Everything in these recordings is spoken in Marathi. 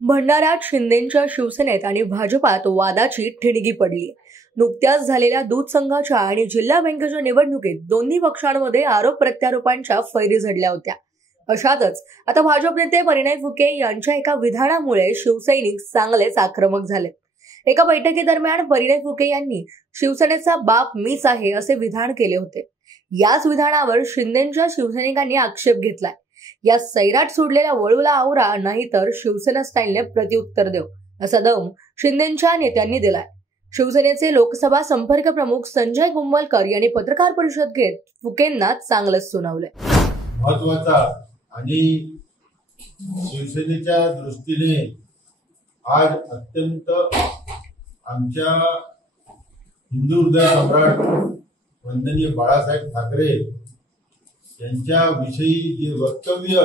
भंडाऱ्यात शिंदेंच्या शिवसेनेत आणि भाजपात वादाची ठिणगी पडली। नुकत्याच झालेल्या दूध संघाच्या आणि जिल्हा बँकेच्या निवडणुकीत दोन्ही पक्षांमध्ये आरोप प्रत्यारोपांच्या फैरी झडल्या होत्या। अशातच आता भाजप नेते परिणय फुके यांच्या एका विधानामुळे शिवसैनिक चांगलेच आक्रमक झाले। एका बैठकीदरम्यान परिणय फुके यांनी शिवसेनेचा बाप मीच आहे असे विधान केले होते। याच विधानावर शिंदेंच्या शिवसैनिकांनी आक्षेप घेतलाय। या सैराट सोडलेल्या वळूला आवरा, नाहीतर शिवसेना स्टाईलने प्रत्युत्तर देऊ असा दम शिंदेंच्या नेत्यांनी दिलाय। शिवसेनेचे लोकसभा संपर्क प्रमुख संजय कुंभलकर यांनी पत्रकार परिषद घेत फुकेंना चांगलंच सुनावलंय। महत्वाचा आणि शिवसेनेच्या दृष्टीने आज अत्यंत आमच्या हिंदू हृदय सम्राट वंदनीय बाळासाहेब ठाकरे यांच्याविषयी जे वक्तव्य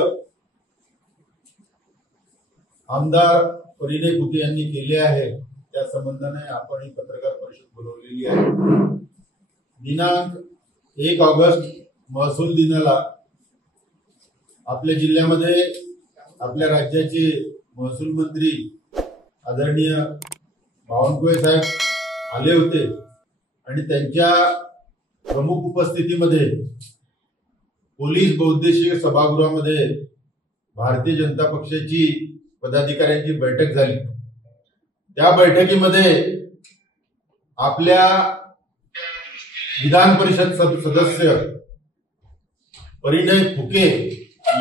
आमदार परिणय फुके यांनी केले आहे त्या संबंधाने आपण ही पत्रकार परिषद बोलवलेली आहे। दिनांक 1 ऑगस्ट महसूल दिनाला आपल्या जिल्ह्यामध्ये आपल्या राज्याचे महसूल मंत्री आदरणीय बावनकुळे साहेब आले होते आणि त्यांच्या प्रमुख उपस्थितीमध्ये पोलीस बहुउद्देशीय सभागृहामध्ये भारतीय जनता पक्षाची पदाधिकाऱ्यांची बैठक झाली। त्या बैठकीमध्ये आपल्या विधान परिषद सदस्य परिणय फुके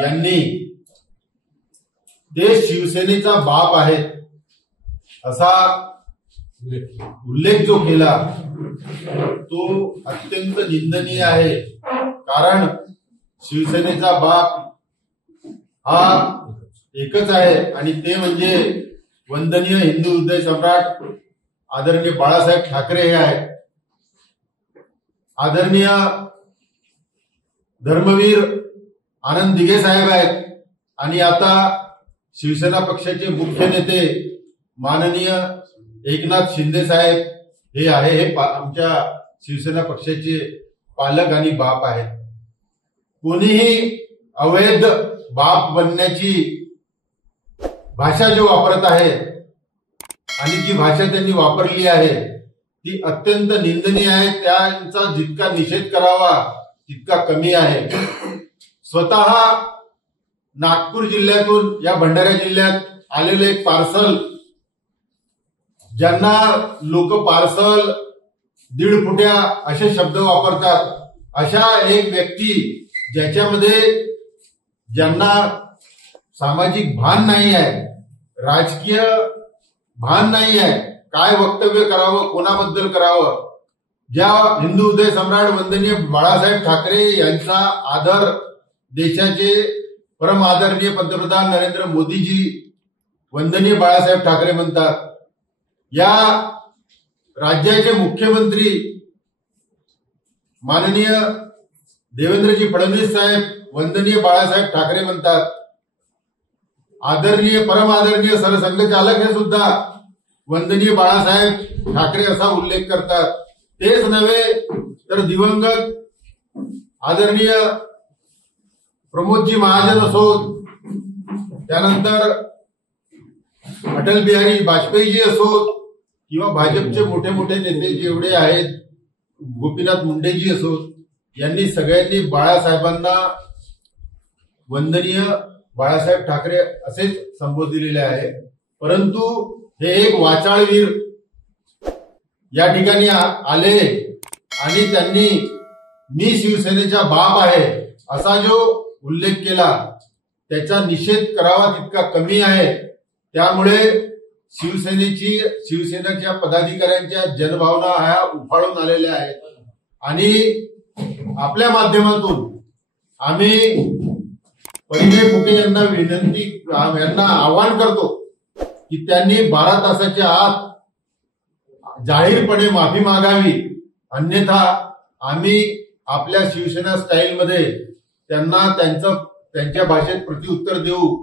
यांनी ते शिवसेनेचा बाप आहेत असा उल्लेख जो केला तो अत्यंत निंदनीय आहे। कारण शिवसेनेचा बाप हा एकच आहे आणि ते म्हणजे वंदनीय हिंदू हृदय सम्राट आदरणीय बाळासाहेब ठाकरे हे आहेत। आदरणीय धर्मवीर आनंद दिघे साहेब आहेत आणि आता शिवसेना पक्षाचे मुख्य नेते माननीय एकनाथ शिंदे साहेब हे आहे। हे आमच्या शिवसेना पक्षाचे पालक आणि बाप आहेत। कोणीही अवैध बाप बनण्याची भाषा जो वापरत आहे आणि जी भाषा त्यांनी वापरली आहे ती अत्यंत निंदनीय आहे। त्यांचा जितका निषेध करावा तितका कमी आहे। स्वतः नागपूर जिल्ह्यातून या भंडारा जिल्ह्यात आलेले एक पार्सल, ज्यांना लोक पार्सल 1.5 फुट्या असे शब्द वापरतात, अशा एक व्यक्ती ज्याच्यामध्ये ज्यांना सामाजिक भान नाही आहे, राजकीय भान नाही आहे, काय वक्तव्य करावं, कोणाबद्दल करावं, ज्या हिंदू हृदय सम्राट वंदनीय बाळासाहेब ठाकरे यांचा आदर देशाचे परम आदरणीय पंतप्रधान नरेंद्र मोदीजी वंदनीय बाळासाहेब ठाकरे म्हणतात, या राज्याचे मुख्यमंत्री माननीय देवेंद्रजी फडणवीस साहेब वंदनीय बाळासाहेब ठाकरे म्हणतात, आदरणीय परम आदरणीय सरसंघचालक हे सुद्धा वंदनीय बाळासाहेब ठाकरे असा उल्लेख करतात। तेच नव्हे तर दिवंगत आदरणीय प्रमोदजी महाजन असोत, त्यानंतर अटल बिहारी वाजपेयीजी असोत किंवा भाजपचे मोठे मोठे नेते जेवढे आहेत, गोपीनाथ मुंडेजी असोत, यांनी सगळ्यांनी बाळासाहेबांना वंदनीय बाळासाहेब ठाकरे असेच संबोधिलेले आहे। परंतु हे एक वाचाळवीर या ठिकाणी आले आणि त्यांनी मी शिवसेनेचा बाप आहे असा जो उल्लेख केला त्याचा निषेध करावा तितका कमी आहे। त्यामुळे शिवसेनेच्या पदाधिकाऱ्यांच्या जनभावना ह्या उफाळून आलेल्या आहेत आणि आपल्या माध्यमातून आम्ही परिणय फुके यांना आवाहन करतो की त्यांनी 12 तासाच्या आत जाहीरपणे माफी मागावी, अन्यथा आम्ही आपल्या शिवसेना स्टाईलमध्ये त्यांना त्यांच्या भाषेत प्रत्युत्तर देऊ